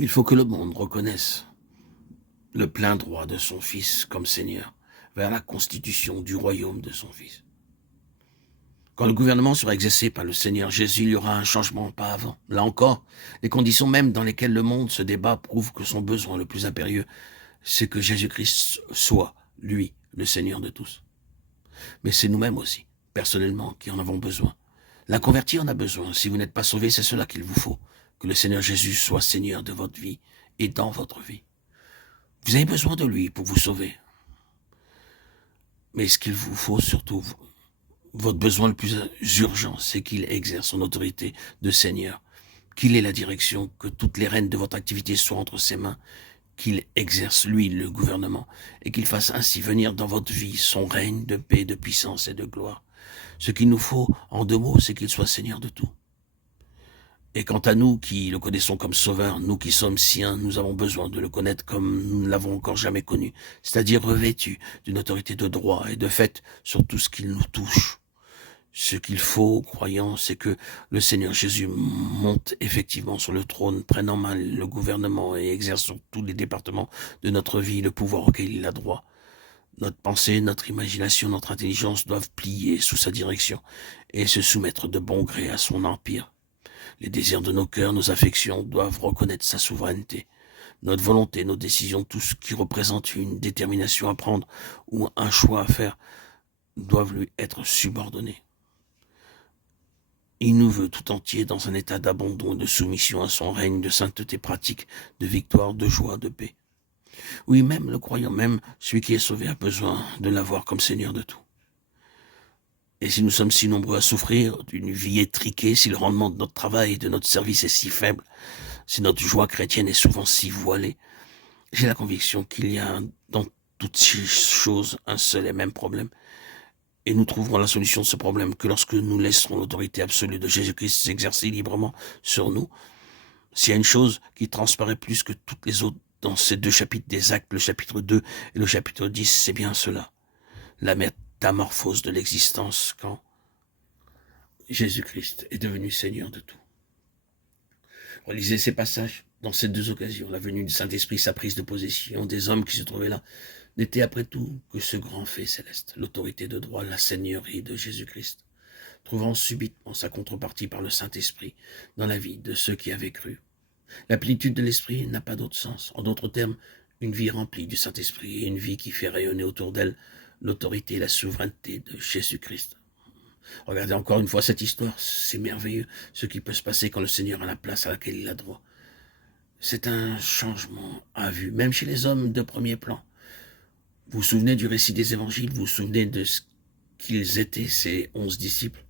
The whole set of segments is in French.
Il faut que le monde reconnaisse le plein droit de son Fils comme Seigneur vers la constitution du royaume de son Fils. Quand le gouvernement sera exercé par le Seigneur Jésus, il y aura un changement, pas avant. Là encore, les conditions même dans lesquelles le monde se débat prouvent que son besoin le plus impérieux, c'est que Jésus-Christ soit, lui, le Seigneur de tous. Mais c'est nous-mêmes aussi, personnellement, qui en avons besoin. L'inconverti en a besoin. Si vous n'êtes pas sauvé, c'est cela qu'il vous faut. Que le Seigneur Jésus soit Seigneur de votre vie et dans votre vie. Vous avez besoin de lui pour vous sauver. Mais ce qu'il vous faut surtout, votre besoin le plus urgent, c'est qu'il exerce son autorité de Seigneur, qu'il ait la direction, que toutes les rênes de votre activité soient entre ses mains, qu'il exerce, lui, le gouvernement, et qu'il fasse ainsi venir dans votre vie son règne de paix, de puissance et de gloire. Ce qu'il nous faut, en 2 mots, c'est qu'il soit Seigneur de tout. Et quant à nous qui le connaissons comme Sauveur, nous qui sommes siens, nous avons besoin de le connaître comme nous ne l'avons encore jamais connu, c'est-à-dire revêtu d'une autorité de droit et de fait sur tout ce qui nous touche. Ce qu'il faut, croyants, c'est que le Seigneur Jésus monte effectivement sur le trône, prenne en main le gouvernement et exerce sur tous les départements de notre vie le pouvoir auquel il a droit. Notre pensée, notre imagination, notre intelligence doivent plier sous sa direction et se soumettre de bon gré à son empire. Les désirs de nos cœurs, nos affections doivent reconnaître sa souveraineté. Notre volonté, nos décisions, tout ce qui représente une détermination à prendre ou un choix à faire, doivent lui être subordonnés. Il nous veut tout entier dans un état d'abandon et de soumission à son règne, de sainteté pratique, de victoire, de joie, de paix. Oui, même le croyant, même celui qui est sauvé a besoin de l'avoir comme Seigneur de tout. Et si nous sommes si nombreux à souffrir d'une vie étriquée, si le rendement de notre travail et de notre service est si faible, si notre joie chrétienne est souvent si voilée, j'ai la conviction qu'il y a dans toutes ces choses un seul et même problème. Et nous trouverons la solution de ce problème que lorsque nous laisserons l'autorité absolue de Jésus-Christ s'exercer librement sur nous. S'il y a une chose qui transparaît plus que toutes les autres dans ces 2 chapitres des Actes, le chapitre 2 et le chapitre 10, c'est bien cela. La métamorphose de l'existence quand Jésus-Christ est devenu Seigneur de tout. Relisez ces passages dans ces 2 occasions. La venue du Saint-Esprit, sa prise de possession des hommes qui se trouvaient là, n'était après tout que ce grand fait céleste, l'autorité de droit, la seigneurie de Jésus-Christ, trouvant subitement sa contrepartie par le Saint-Esprit dans la vie de ceux qui avaient cru. La plénitude de l'Esprit n'a pas d'autre sens. En d'autres termes, une vie remplie du Saint-Esprit et une vie qui fait rayonner autour d'elle l'autorité et la souveraineté de Jésus-Christ. Regardez encore une fois cette histoire, c'est merveilleux ce qui peut se passer quand le Seigneur a la place à laquelle il a droit. C'est un changement à vue, même chez les hommes de premier plan. Vous vous souvenez du récit des évangiles, vous vous souvenez de ce qu'ils étaient, ces 11 disciples.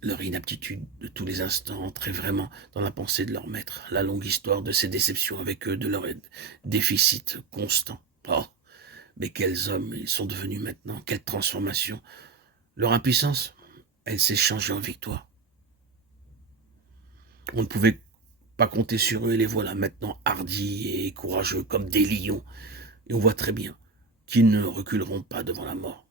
Leur inaptitude de tous les instants entrait vraiment dans la pensée de leur maître, la longue histoire de ces déceptions avec eux, de leur déficit constant. Oh, mais quels hommes ils sont devenus maintenant, quelle transformation. Leur impuissance, elle s'est changée en victoire. On ne pouvait pas compter sur eux et les voilà maintenant hardis et courageux comme des lions. Et on voit très bien qu'ils ne reculeront pas devant la mort.